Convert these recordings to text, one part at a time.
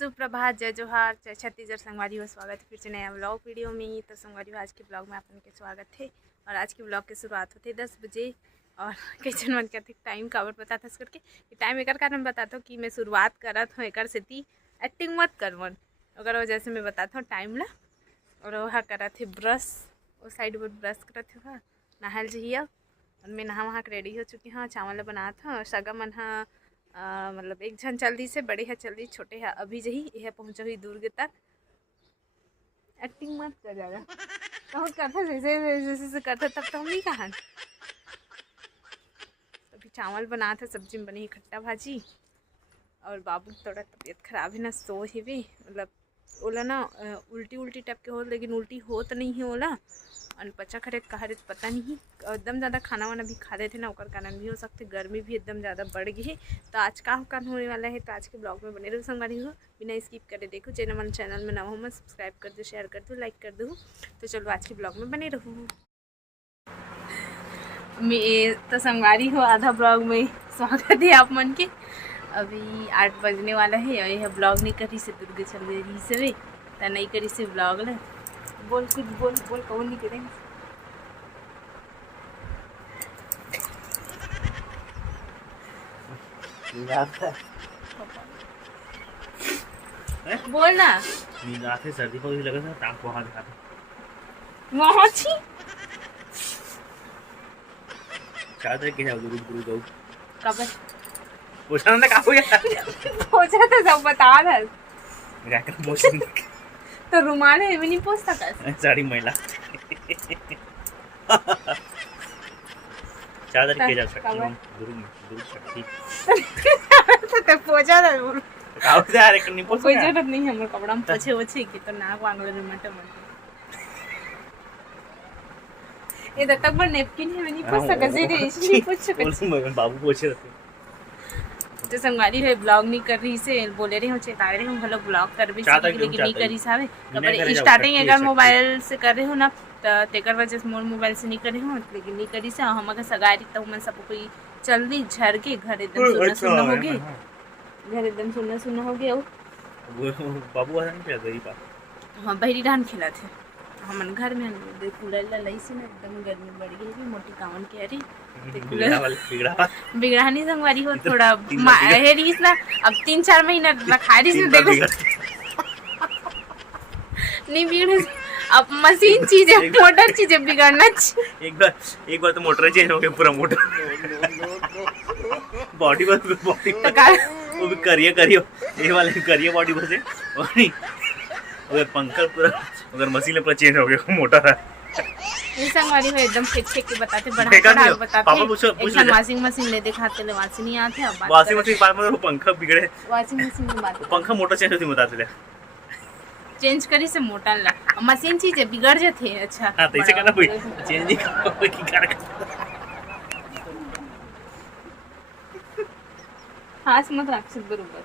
सुप्रभात, जय जोहार, जय छत्तीसगढ़। संगवारी हो स्वागत है फिर से नया ब्लॉग वीडियो में। तो संगवारी हो आज के ब्लॉग में आप उनके स्वागत है। और आज के ब्लॉग की शुरुआत होती है 10 बजे। और किचन मन कहते टाइम कावर बताता करके कि टाइम एक कारण बताता हूँ कि मैं शुरुआत करत हूँ एक सेती एक्टिंग मत कर मन अगर वजह से मैं बताता हूँ टाइम ला। और वहाँ करत है ब्रश, वो साइड पर ब्रश करत है वहाँ नहाल जहिए। और मैं नहा वहाँ रेडी हो चुकी हाँ, चावल बनात हूँ। सगा मन हाँ मतलब एक झन जल्दी से, बड़े है जल्दी, छोटे है अभी जही यह पहुँच हुई दूर के तक। एक्टिंग मत कर ज़्यादा, बहुत करता जैसे करता तब तो हम नहीं कहा। अभी चावल बना था, सब्जी में बनी खट्टा भाजी। और बाबू थोड़ा तबीयत खराब है ना, सो ही भी मतलब ओला ना उल्टी टाइप के हो, लेकिन उल्टी हो तो नहीं है ओला। और पचा खरे कहा रहे पता नहीं, एकदम ज़्यादा खाना वाना भी खा रहे थे ना, ओकर कारण भी हो सकते। गर्मी भी एकदम ज़्यादा बढ़ गई है। तो आज का काम होने वाला है, तो आज के ब्लॉग में बने रहो संगवारी हो, बिना स्किप करे देखो। चैनल में नवा हो मत सब्सक्राइब कर दो, शेयर कर दो, लाइक कर दो। तो चलो आज के ब्लॉग में बने रहो। मैं तो संगवारी हो आधा ब्लॉग में स्वागत है आप मन के। अभी 8 बजने वाला है और यह ब्लॉग नहीं करी से दुर्गे चल रही से तो नहीं करी से ब्लॉग ले बोल कुछ बोल कौन नहीं करें। बोल ना, नींद आते सर्दी को भी लगा था टांग वहां दिखाते वहाँ छी शायद है कि है गुरु गुरु गौ कब पूछना ना का हो गया पूछा तो सब बता रहा क्या कर मोशन तो रुमाल है भी नहीं पूछता कर साड़ी महिला चादर के जा सकती हूं गुरु गुरु शक्ति तो पूछा था काउ से यार नहीं पूछ कोई जरूरत नहीं है हमर कपड़ा में पोछे ओछे की तो नाक वांगले में मट ये तक पर नेपकिन है नहीं पूछ सका जी इसलिए पूछ सका बाबू पूछे रहते तो संगवारी है ब्लॉग नहीं कर रही से बोले रहे हो चेता रहे हम भलो ब्लॉग कर भी सकी लेकिन नहीं करी सावे कबर स्टार्टिंग अगर मोबाइल से कर रहे हो ना तो तेकर वजह से मोर मोबाइल से नहीं करे हो, लेकिन नहीं करी से हम अगर सगारी तो मन सब कोई जल्दी झर के घर एकदम सुनना हो गए, घर एकदम सुनना हो गया। बाबू वाला नहीं खेलता ही हां बहरी डान खेला थे हमन घर में कूलर लई से ना एकदम गर्मी बढ़ गई है मोटी कावन के अरे बिगड़ानी संगवारी हो थोड़ा है रीस ना। अब 3-4 महीना रखा रही से देखो नहीं बिगड़े। अब मशीन चीज है, मोटर चीज है, बिगड़ना एक बार तो मोटर चेंज हो गया पूरा मोटर बॉडी बस बॉडी वो भी करिए ये वाले करिए बॉडी बस है और नहीं अगर पंखा पूरा अगर मशीन पूरा चेंज हो गया मोटर है संगवारी हो एकदम फेंक के बताते बढ़ा बताते पापा पूछ ले वॉशिंग मशीन ले दिखाते ले वॉशिंग नहीं आते। अब वॉशिंग मशीन बाद में वो पंखा बिगड़े वॉशिंग मशीन में बात पंखा मोटर चेंज होती बताते ले चेंज करी से मोटर ला मशीन चीज है बिगड़ जाते है। अच्छा हां तो इसे करना कोई चेंज नहीं कोई की कर हां मत रख से बरोबर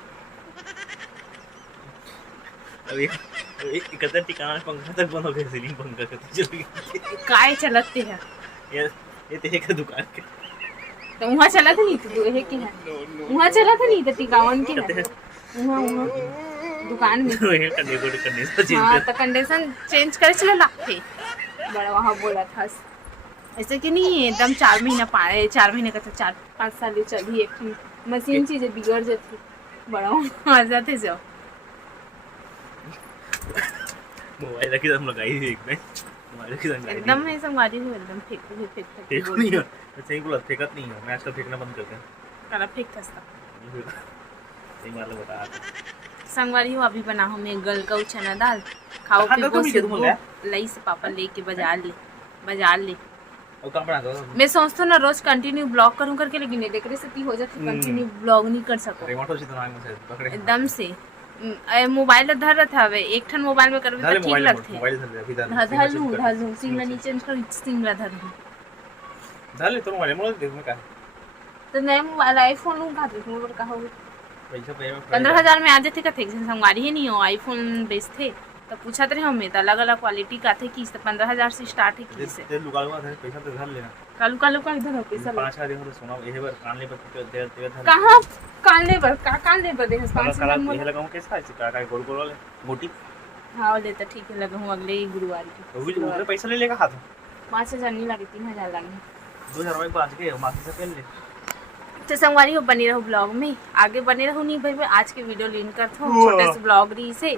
अभी इकतर ठिकाना पंखा तक बंद हो गया सीलिंग पंखा का चल गया काय चलते हैं ये तेरे का दुकान के तो वहां चला था नहीं तो है कि है वहां चला था नहीं तो टिकावन के है वहां दुकान में कंडीशन हां तो कंडीशन चेंज कर चला लगते बड़ा वहां बोला था ऐसे कि नहीं एकदम 4 महीना पाए 4 महीने का तो 4-5 साल चली एक मशीन चीज बिगड़ जाती बड़ा आ जाते जाओ मोबाइल रखी तो हम लगाई थी एक में मोबाइल की संग एकदम है संगवारी हो एकदम फेंक नहीं है सही बोला फेंकत नहीं है मैं आजकल फेंकना बंद कर दिया कला फेंक था सही मतलब बता संगवारी हो अभी बना हूं मैं गल का चना दाल खाओ पी लई से पापा लेके बाजार ले और कब बना दो मैं सोचता हूं ना रोज कंटिन्यू ब्लॉग करूं करके, लेकिन ये देख रहे से हो जाती कंटिन्यू ब्लॉग नहीं कर सको रिमोट हो तो ना पकड़े एकदम से मोबाइल धर रहा था वे एक ठन मोबाइल में करबे तो ठीक लगथे मोबाइल धर अभी धर लूं सिंगला नीचे कर सिंगला धर ले तो मोबाइल मोबाइल देख में का तो नया मोबाइल आईफोन लूं का देखो मोबाइल का हो पैसा पे 15,000 में आ जाते का थे संगवारी ही नहीं हो आईफोन बेचते तो पूछत रहे हमें तो अलग अलग क्वालिटी का थे किस 15,000 से स्टार्ट है किस ते लुकालवा है पैसा तो धर लेना कालू कालू का इधर हो पैसा ले। 5,000 देखो तो सोना एहे बार कान ले पर दे धर कहां कालने पर का कालने पर देख कल 5,000 एहे लगाऊं कैसा है का गोल गोल वाले मोटी हां ले तो ठीक है लगा हूं अगले गुरुवार की वो भी उधर पैसा ले लेगा हाथ 5,000 नहीं लगे 3,000 लगे 2,000 रुपए बाज के मासी से पहन ले तो संगवारी हो बनी रहो ब्लॉग में आगे बने रहो नहीं भाई मैं आज के वीडियो लीन करता हूँ छोटे से ब्लॉग री से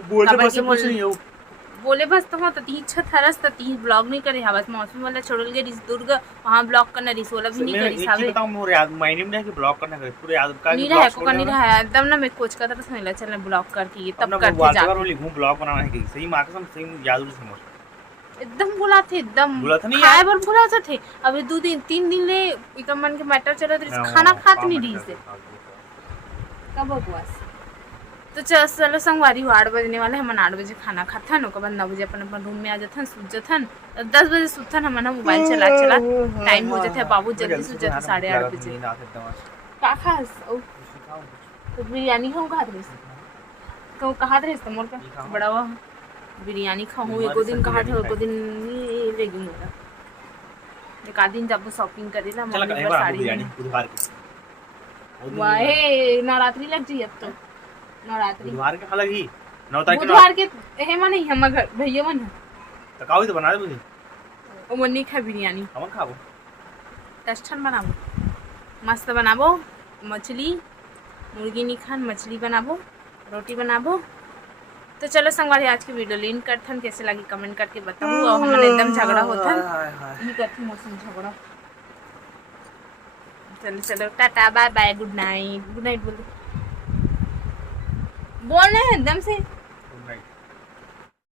बोले बस तो हो तो ती इच्छा थरस तो ती ब्लॉग नहीं करे बस मौसम वाला छोड़ल के रिस दुर्ग वहां ब्लॉग करना रिस वाला भी नहीं करी सावे बताऊं मोर याद मायने में कि ब्लॉग करना करे पूरे याद का नहीं रहा को नहीं रहा एकदम ना मैं कोच का तो समझ चल ब्लॉग करके ये तब करते जा लिखूं ब्लॉग बनाना है कि सही मार्क सही याद उस समझ एकदम बोला थे एकदम बोला था नहीं खाए बर बोला थे अबे 2 दिन 3 दिन ले एकदम मन के मैटर चलत रही खाना खात नहीं रही से कब बकवास तो चलो संगवारी 8 बजने वाले हम 8 बजे खाना खाथन ओकर बाद 9 बजे अपन अपन रूम में आ जाथन सूत जाथन 10 बजे सुतथन हम मोबाइल चला चला टाइम हो जाथे बाबू जल्दी सूत जाथे 8:30 बजे का खास तो बिरयानी खाऊं खात रही तो कहा रही तो मोर का बड़ा वा बिरयानी खाऊं एको दिन कहा थे एको दिन नहीं लेगी मोरा एक आदमी जब शॉपिंग करे ना चल एक बार बिरयानी बुधवार की वाहे नवरात्रि लग जी अब तो नवरात्रि बुधवार के अलग ही 9 तारीख बुधवार के हे मन नहीं हम घर भैया मन तो काऊ तो बना दे मुझे ओ मन नहीं खा बिरयानी हम खाबो टेस्टन बनाबो मस्त बनाबो मछली मुर्गी नहीं खान मछली बनाबो रोटी बनाबो तो चलो संगवारी आज की वीडियो लीन करथन कैसे लगी कमेंट करके बताओ और हमन एकदम झगड़ा होथन नहीं करथन मौसम झगड़ा चलो tata bye bye good night बोल रहे हैं एकदम से